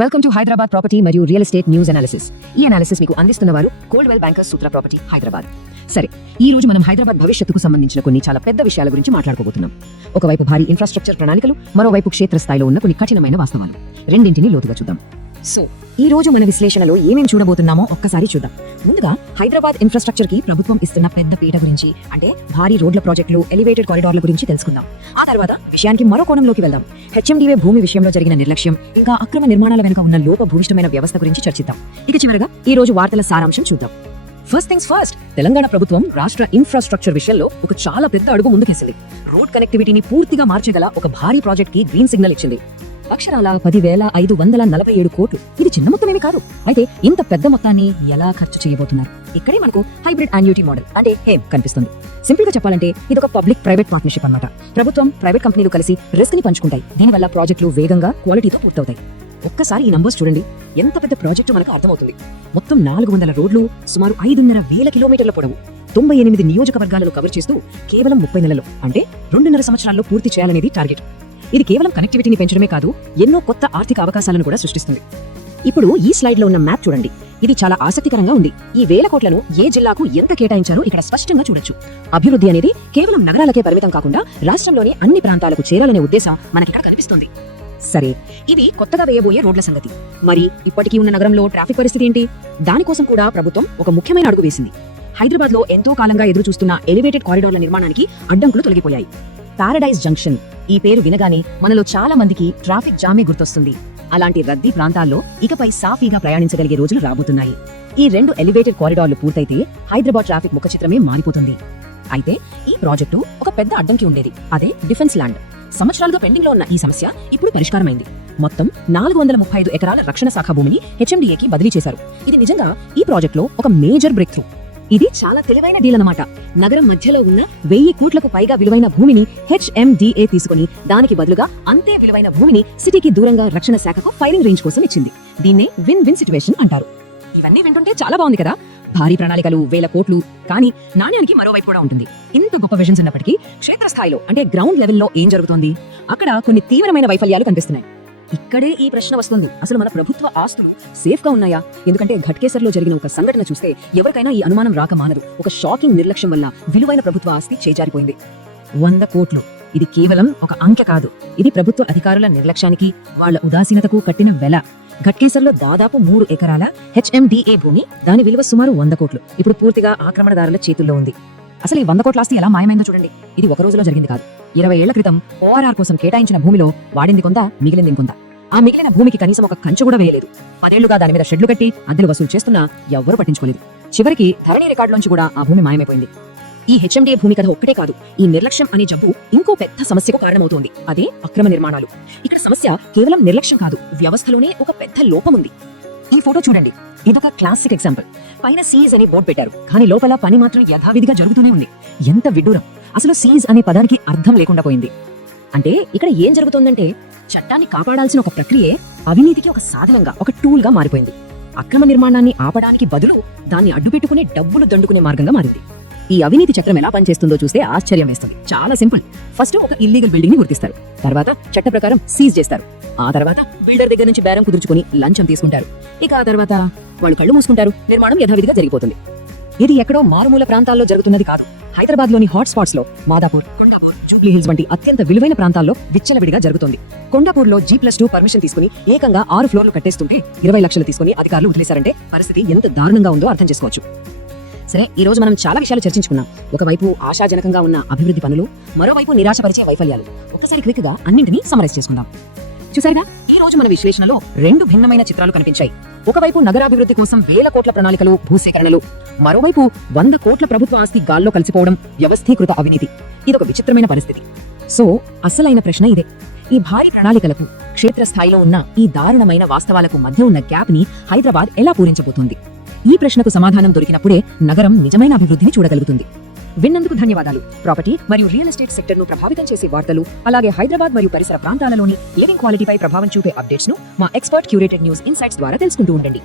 Welcome to Hyderabad property మరియు real estate news analysis ఈ analysis మీకు అందిస్తున్న వారు Coldwell bankers Sutra property Hyderabad సరే ఈ రోజు మనం హైదరాబాద్ భవిష్యత్తుకు సంబంధించిన కొన్ని చాలా పెద్ద విషయాల గురించి మాట్లాడుకోబోతున్నాం ఒకవైపు భారీ ఇన్ఫ్రాస్ట్రక్చర్ ప్రణాళికలు మరోవైపు క్షేత్రస్థాయిలో ఉన్న కొన్ని కఠినమైన వాస్తవాలు. రెండింటిని లోతుగా చూద్దాం. సో ఈ రోజు మన విశ్లేషణలో ఏమేమి చూడబోతున్నామో ఒక్కసారి చూద్దాం. ముందుగా హైదరాబాద్ ఇన్ఫ్రాస్ట్రక్చర్కి ప్రభుత్వం ఇస్తున్న పెద్ద పీట గురించి అంటే భారీ రోడ్ల ప్రాజెక్టులు ఎలివేటెడ్ కారిడార్ల గురించి తెలుసుకుందాం. ఆ తర్వాత విషయానికి మరో కోణంలోకి వెళ్దాం. హెచ్ఎండివే భూమి విషయంలో జరిగిన నిర్లక్ష్యం ఇంకా అక్రమ నిర్మాణాల వెనుక ఉన్న లోపభూయిష్టమైన వ్యవస్థ గురించి చర్చిద్దాం. ఇక చివరగా ఈ రోజు వార్తల సారాంశం చూద్దాం. ఫస్ట్ థింగ్స్ ఫస్ట్ తెలంగాణ ప్రభుత్వం రాష్ట్ర ఇన్ఫ్రాస్ట్రక్చర్ విషయంలో ఒక చాలా పెద్ద అడుగు ముందుకేసింది. రోడ్ కనెక్టివిటీని పూర్తిగా మార్చగల ఒక భారీ ప్రాజెక్ట్కి గ్రీన్ సిగ్నల్ ఇచ్చింది. అక్షరాల పదివేల ఐదు వందల నలభై ఏడు కోట్లు. ఇది చిన్న మొత్తమేమి కాదు. అయితే ఇంత పెద్ద మొత్తాన్ని ఎలా ఖర్చు చేయబోతున్నారు? ఇక్కడే మనకు హైబ్రిడ్ అన్యూటీ మోడల్ అంటే హేమ్ కనిపిస్తుంది? సింపుల్గా చెప్పాలంటే ఇది ఒక పబ్లిక్ ప్రైవేట్ పార్ట్నర్షిప్ అన్నమాట. ప్రభుత్వం ప్రైవేట్ కంపెనీలు కలిసి రిస్క్ని పంచుకుంటాయి. దీనివల్ల ప్రాజెక్టులు వేగంగా క్వాలిటీతో పూర్తవుతాయి. ఒక్కసారి ఈ నంబర్స్ చూడండి. ఎంత పెద్ద ప్రాజెక్టు మనకు అర్థమవుతుంది. మొత్తం నాలుగు వందల రోడ్లు సుమారు ఐదున్నర వేల కిలోమీటర్ల పొడవు. తొంభై ఎనిమిది నియోజకవర్గాలను కవర్ చేస్తూ కేవలం ముప్పై నెలలు. అంటే రెండున్నర సంవత్సరాల్లో పూర్తి చేయాలనేది టార్గెట్ ఇది కేవలం కనెక్టివిటీని పెంచడమే కాదు ఎన్నో కొత్త ఆర్థిక అవకాశాలను కూడా సృష్టిస్తుంది. ఇప్పుడు ఈ స్లైడ్లో ఉన్న మ్యాప్ చూడండి. ఇది చాలా ఆసక్తికరంగా ఉంది. ఈ వేల కోట్లను ఏ జిల్లాకు ఎంత కేటాయించారో ఇక్కడ స్పష్టంగా చూడొచ్చు. అభివృద్ధి అనేది కేవలం నగరాలకే పరిమితం కాకుండా రాష్ట్రంలోని అన్ని ప్రాంతాలకు చేరాలనే ఉద్దేశం మనకిక్కడ కనిపిస్తుంది. సరే ఇది కొత్తగా వేయబోయే రోడ్ల సంగతి. మరి ఇప్పటికీ ఉన్న నగరంలో ట్రాఫిక్ పరిస్థితి ఏంటి? దానికోసం కూడా ప్రభుత్వం ఒక ముఖ్యమైన అడుగు వేసింది. హైదరాబాద్లో ఎంతో కాలంగా ఎదురు చూస్తున్న ఎలివేటెడ్ కారిడార్ల నిర్మాణానికి అడ్డంకులు తొలగిపోయాయి. పారడైజ్ జంక్షన్ ఈ పేరు వినగానే మనలో చాలా మందికి ట్రాఫిక్ జామే గుర్తొస్తుంది. అలాంటి రద్దీ ప్రాంతాల్లో ఇకపై సాఫీగా ప్రయాణించగలిగే రోజులు రాబోతున్నాయి. ఈ రెండు ఎలివేటెడ్ కారిడార్లు పూర్తయితే హైదరాబాద్ ట్రాఫిక్ ముఖ చిత్రమే మారిపోతుంది. అయితే ఈ ప్రాజెక్టు ఒక పెద్ద అడ్డంకి ఉండేది. అదే డిఫెన్స్ ల్యాండ్. సంవత్సరాలుగా పెండింగ్లో ఉన్న ఈ సమస్య ఇప్పుడు పరిష్కారమైంది. మొత్తం నాలుగు వందల ముప్పై ఐదు ఎకరాల రక్షణ శాఖ భూమిని హెచ్ఎండిఏకి బదిలీ చేశారు. ఇది నిజంగా ఈ ప్రాజెక్టులో ఒక మేజర్ బ్రేక్ త్రూ ఇది చాలా తెలివైన డీల్ అన్నమాట. నగరం మధ్యలో ఉన్న వెయ్యి కోట్లకు పైగా విలువైన భూమిని హెచ్ఎండిఏ తీసుకుని దానికి బదులుగా అంతే విలువైన భూమిని సిటీకి దూరంగా రక్షణ శాఖకు ఫైరింగ్ రేంజ్ కోసం ఇచ్చింది. దీన్నే విన్ విన్ సిచ్యువేషన్ అంటారు. ఇవన్నీ వింటుంటే చాలా బాగుంది కదా. భారీ ప్రణాళికలు వేల కోట్లు కానీ నాణ్యానికి మరోవైపు కూడా ఉంటుంది. ఇంత గొప్ప విజన్స్ ఉన్నప్పటికీ క్షేత్రస్థాయిలో అంటే గ్రౌండ్ లెవెల్లో ఏం జరుగుతోంది? అక్కడ కొన్ని తీవ్రమైన వైఫల్యాలు కనిపిస్తున్నాయి. ఇక్కడే ఈ ప్రశ్న వస్తుంది. అసలు మన ప్రభుత్వ ఆస్తులు సేఫ్గా ఉన్నాయా? ఎందుకంటే ఘట్కేసర్లో జరిగిన ఒక సంఘటన చూస్తే ఎవరికైనా ఈ అనుమానం రాక మానదు. ఒక షాకింగ్ నిర్లక్ష్యం వల్ల విలువైన ప్రభుత్వ ఆస్తి చేజారిపోయింది. వంద కోట్లు. ఇది కేవలం ఒక అంకె కాదు. ఇది ప్రభుత్వ అధికారుల నిర్లక్ష్యానికి వాళ్ళ ఉదాసీనతకు కట్టిన వెల. ఘట్కేసర్లో దాదాపు మూడు ఎకరాల హెచ్ఎండిఏ భూమి దాని విలువ సుమారు వంద కోట్లు. ఇప్పుడు పూర్తిగా ఆక్రమణదారుల చేతుల్లో ఉంది. అసలు ఈ వంద కోట్ల ఆస్తి ఎలా మాయమైందో చూడండి. ఇది ఒక రోజులో జరిగింది కాదు. ఇరవై ఏళ్ళ క్రితం ఓఆర్ఆర్ కోసం కేటాయించిన భూమిలో వాడింది కొంత మిగిలింది ఇంకొంత. ఆ మిగిలిన భూమికి కనీసం ఒక కంచె కూడా వేయలేదు. పదేళ్ళుగా దాని మీద షెడ్లు కట్టి అద్దెలు వసూలు చేస్తున్నా ఎవ్వరూ పట్టించుకోలేదు. చివరికి ధరణి రికార్డులోంచి కూడా ఆ భూమి మాయమైపోయింది. ఈ హెచ్ఎండిఏ భూమి కథ ఒక్కటే కాదు ఈ నిర్లక్ష్యం అనే జబ్బు ఇంకో పెద్ద సమస్యకు కారణమవుతోంది. అదే అక్రమ నిర్మాణాలు. ఇక్కడ సమస్య కేవలం నిర్లక్ష్యం కాదు వ్యవస్థలోనే ఒక పెద్ద లోపం ఉంది ఈ ఫోటో చూడండి. ఇదొక క్లాసిక్ ఎగ్జాంపుల్ పైన సీజ్ అని బోర్డు పెట్టారు. కానీ లోపల పని మాత్రం యథావిధిగా జరుగుతూనే ఉంది. ఎంత విడ్డూరం. అసలు సీజ్ అనే పదానికి అర్థం లేకుండా పోయింది. అంటే ఇక్కడ ఏం జరుగుతోందంటే చట్టాన్ని కాపాడాల్సిన ఒక ప్రక్రియే అవినీతికి ఒక సాధనంగా ఒక టూల్గా మారిపోయింది. అక్రమ నిర్మాణాన్ని ఆపడానికి బదులు దాన్ని అడ్డుపెట్టుకునే డబ్బులు దండుకునే మార్గంగా మారింది. ఈ అవినీతి చక్రం ఎలా పనిచేస్తుందో చూస్తే ఆశ్చర్యం వేస్తుంది చాలా సింపుల్. ఫస్ట్ ఒక ఇల్లీగల్ బిల్డింగ్ని గుర్తిస్తారు. తర్వాత చట్ట ప్రకారం సీజ్ చేస్తారు. ఆ తర్వాత బిల్డర్ దగ్గర నుంచి బేరం కుదుర్చుకుని లంచం తీసుకుంటారు. ఇక ఆ తర్వాత వాళ్ళు కళ్ళు మూసుకుంటారు. నిర్మాణం యథావిధిగా జరిగిపోతుంది. ఇది ఎక్కడో మారుమూల ప్రాంతాల్లో జరుగుతున్నది కాదు. హైదరాబాద్లోని హాట్ స్పాట్స్లో మాదాపూర్ కొండాపూర్ జూబ్లీ హిల్స్ వంటి అత్యంత విలువైన ప్రాంతాల్లో విచ్చలవిడిగా జరుగుతుంది. కొండాపూర్లో జీ ప్లస్ టూ పర్మిషన్ తీసుకుని ఏకంగా ఆరు ఫ్లోర్లు కట్టేస్తుంటే ఇరవై లక్షలు తీసుకుని అధికారులు వదిలేశారంటే పరిస్థితి ఎంత దారుణంగా ఉందో అర్థం చేసుకోవచ్చు. సరే ఈ రోజు మనం చాలా విషయాలు చర్చించుకున్నాం. ఒకవైపు ఆశాజనకంగా ఉన్న అభివృద్ధి పనులు మరోవైపు నిరాశపరిచే వైఫల్యాలు. ఒక్కసారి క్విక్గా అన్నింటినీ సమరైజ్ చేసుకుందాం. చూసారుగా ఈ రోజు మన విశ్లేషణలో రెండు భిన్నమైన చిత్రాలు కనిపించాయి. ఒకవైపు నగరాభివృద్ధి కోసం వేల కోట్ల ప్రణాళికలు భూసేకరణలు మరోవైపు వంద కోట్ల ప్రభుత్వ ఆస్తి గాల్లో కలిసిపోవడం వ్యవస్థీకృత అవినీతి. ఇదొక విచిత్రమైన పరిస్థితి. సో అసలైన ప్రశ్న ఇదే. ఈ భారీ ప్రణాళికలకు క్షేత్రస్థాయిలో ఉన్న ఈ దారుణమైన వాస్తవాలకు మధ్య ఉన్న గ్యాప్ని హైదరాబాద్ ఎలా పూరించబోతోంది? ఈ ప్రశ్నకు సమాధానం దొరికినప్పుడే నగరం నిజమైన అభివృద్ధిని చూడగలుగుతుంది. విన్నందుకు ధన్యవాదాలు. ప్రాపర్టీ మరియు రియల్ ఎస్టేట్ సెక్టర్ను ప్రభావితం చేసే వార్తలు అలాగే హైదరాబాద్ మరియు పరిసర ప్రాంతాలలోని లివింగ్ క్వాలిటీపై ప్రభావం చూపే అప్డేట్స్ను మా ఎక్స్పర్ట్ క్యూరేటెడ్ న్యూస్ ఇన్సైట్స్ ద్వారా తెలుసుకుంటూ ఉండండి.